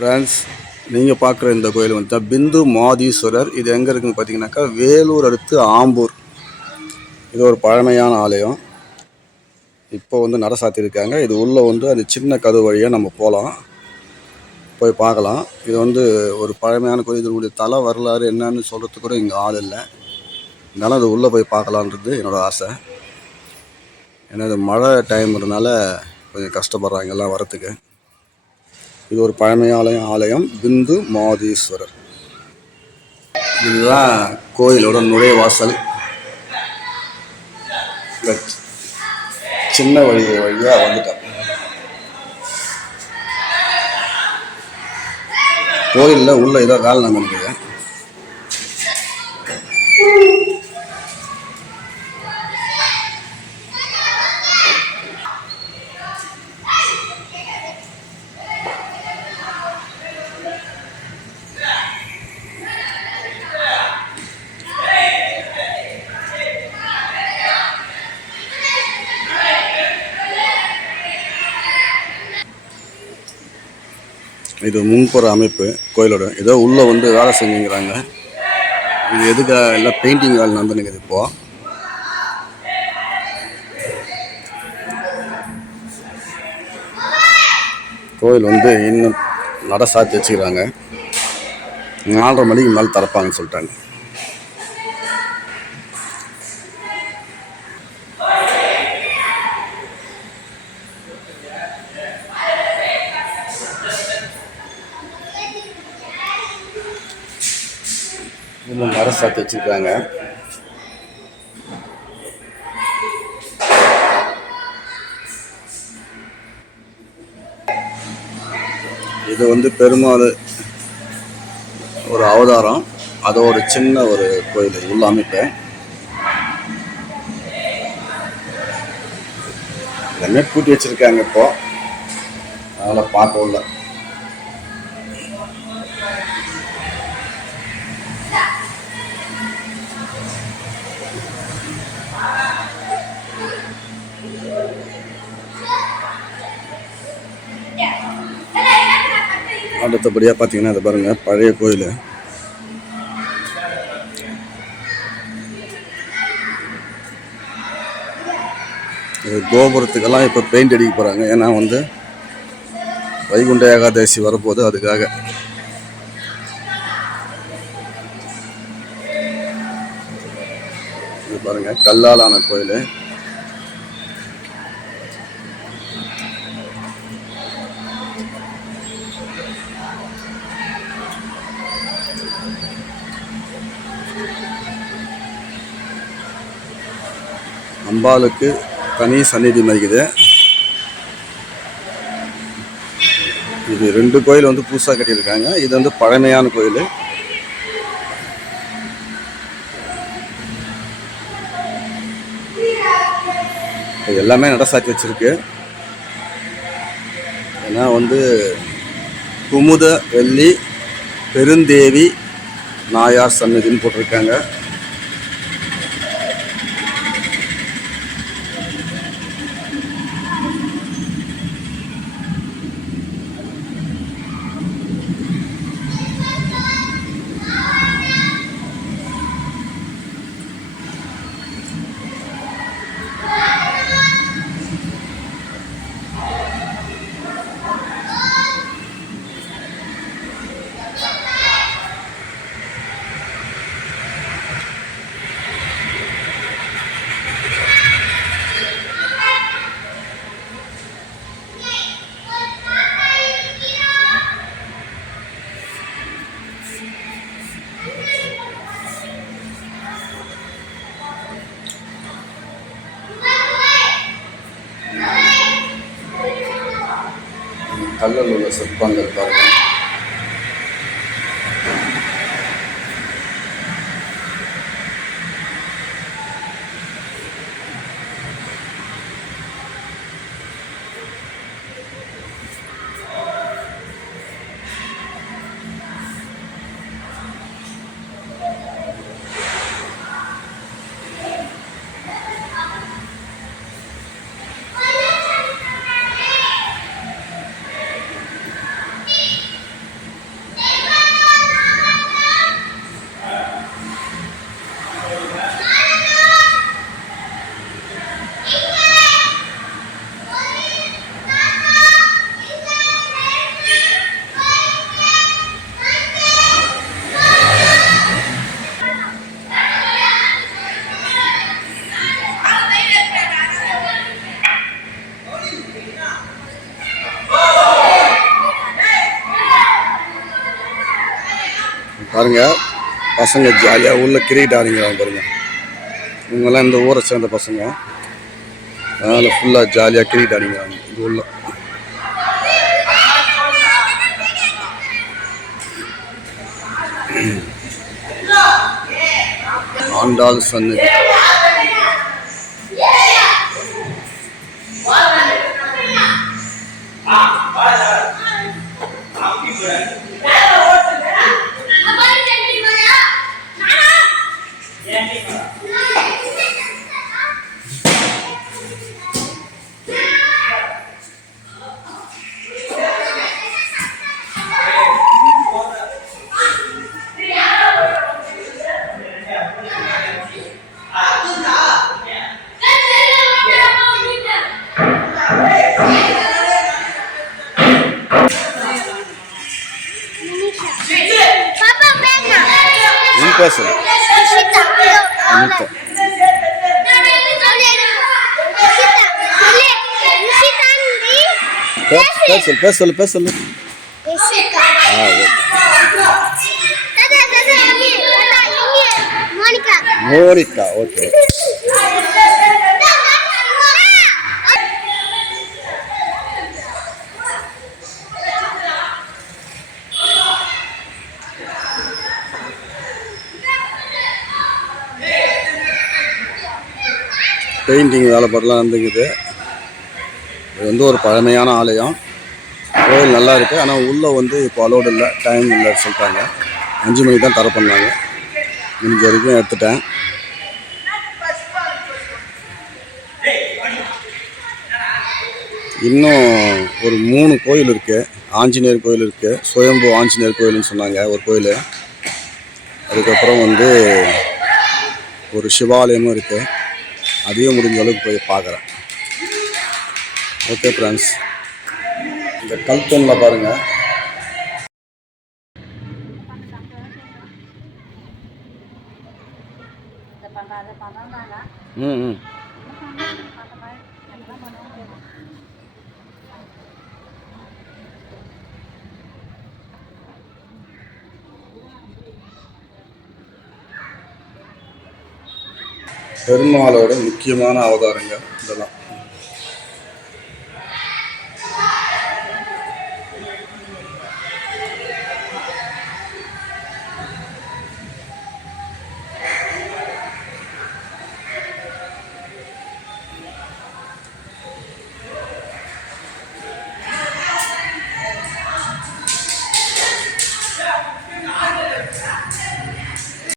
Friends, நீங்கள் பார்க்குற இந்த கோயில் வந்து பிந்து மாதீஸ்வரர். இது எங்கே இருக்குதுன்னு பார்த்தீங்கன்னாக்கா வேலூர் அடுத்து ஆம்பூர். இது ஒரு பழமையான ஆலயம். இப்போ வந்து நட சாத்தியிருக்காங்க. இது உள்ளே வந்து அந்த சின்ன கதவு வழியாக நம்ம போகலாம், போய் பார்க்கலாம். இது வந்து ஒரு பழமையான கோயில். இதனுடைய தலை வரலாறு என்னன்னு சொல்கிறதுக்கு கூட இங்கே ஆள் இல்லை. இருந்தாலும் அது உள்ளே போய் பார்க்கலான்றது என்னோடய ஆசை. ஏன்னா இது மழை டைம்ன்றதுனால கொஞ்சம் கஷ்டப்படுறாங்க எல்லாம் வரத்துக்கு. இது ஒரு பழமையான ஆலயம், பிந்து மாதீஸ்வரர். இதுதான் கோயிலோட நுழைவாசல். சின்ன வழியாக வந்துட்டோம். கோயிலில் உள்ள ஏதோ வேலை நடந்துருக்கு. இது முன்புற அமைப்பு கோயிலோட. ஏதோ உள்ளே வந்து வேலை செஞ்சுங்கிறாங்க. இது எதுக்காக எல்லாம் பெயிண்டிங் வேலை நடந்துனுக்குது இப்போ. கோயில் வந்து இன்னும் நட சாத்தி வச்சுக்கிறாங்க. 4:30 மணிக்கு மேலே திறப்பாங்கன்னு சொல்லிட்டாங்க. இன்னும் நட சாத்தி வச்சுருக்காங்க. இது வந்து பெருமாள் ஒரு அவதாரம், அதோட சின்ன ஒரு கோயில் உள்ள அமைப்பு. எல்லாமே கூட்டி வச்சிருக்காங்க இப்போ, அதனால் பார்க்க உள்ள. அடுத்தபடியாக பார்த்தீங்கன்னா இதை பாருங்கள், பழைய கோயில். இது கோபுரத்துக்கெல்லாம் இப்போ பெயிண்ட் அடிக்க போகிறாங்க. ஏன்னா வந்து வைகுண்ட ஏகாதசி வரப்போகுது, அதுக்காக. இது பாருங்கள், கல்லாலான கோயில். அம்பாளுக்கு தனி சந்நிதி மதிக்குது. இது 2 கோயில் வந்து புதுசாக கட்டியிருக்காங்க. இது வந்து பழமையான கோயில். எல்லாமே நட சாத்தி வச்சிருக்கு. ஏன்னா வந்து குமுத வெள்ளி பெருந்தேவி நாயார் சன்னதின்னு போட்டிருக்காங்க. கல்லில் உள்ள சிற்பங்கள் பாருங்கள். பாருங்க, பசங்க ஜாலியாக உள்ள கிரிக்கெட் ஆடிங்கிறாங்க பாருங்க. இவங்கெல்லாம் இந்த ஊரை சேர்ந்த பசங்க. அதனால் ஃபுல்லாக ஜாலியாக கிரிக்கெட் ஆடிங்கிறாங்க இது உள்ள. ஆண்டாள் சன்னதி. பேசு பேச சொல்லு. மோனிகா. ஓகே. பெயிண்டிங் வேலைப்பாடெலாம் நடந்துக்குது. இது வந்து ஒரு பழமையான ஆலயம். கோயில் நல்லா இருக்குது. ஆனால் உள்ளே வந்து இப்போ அலோடு இல்லை, டைம் இல்லை சொல்லிட்டாங்க. 5 மணிக்கு தான் தர பண்ணாங்க. முடிஞ்ச வரைக்கும் எடுத்துட்டேன். இன்னும் ஒரு 3 கோயில் இருக்குது. ஆஞ்சநேயர் கோயில் இருக்குது, சுயம்பு ஆஞ்சநேயர் கோயில்னு சொன்னாங்க ஒரு கோயில். அதுக்கப்புறம் வந்து ஒரு சிவாலயமும் இருக்குது. அதையும் முடிஞ்ச அளவுக்கு போய் பார்க்குறேன். ஓகே ஃப்ரெண்ட்ஸ், இந்த கல் தூணில் பாருங்கள். பெருமாளோட முக்கியமான அவதாரங்கள் இதெல்லாம்.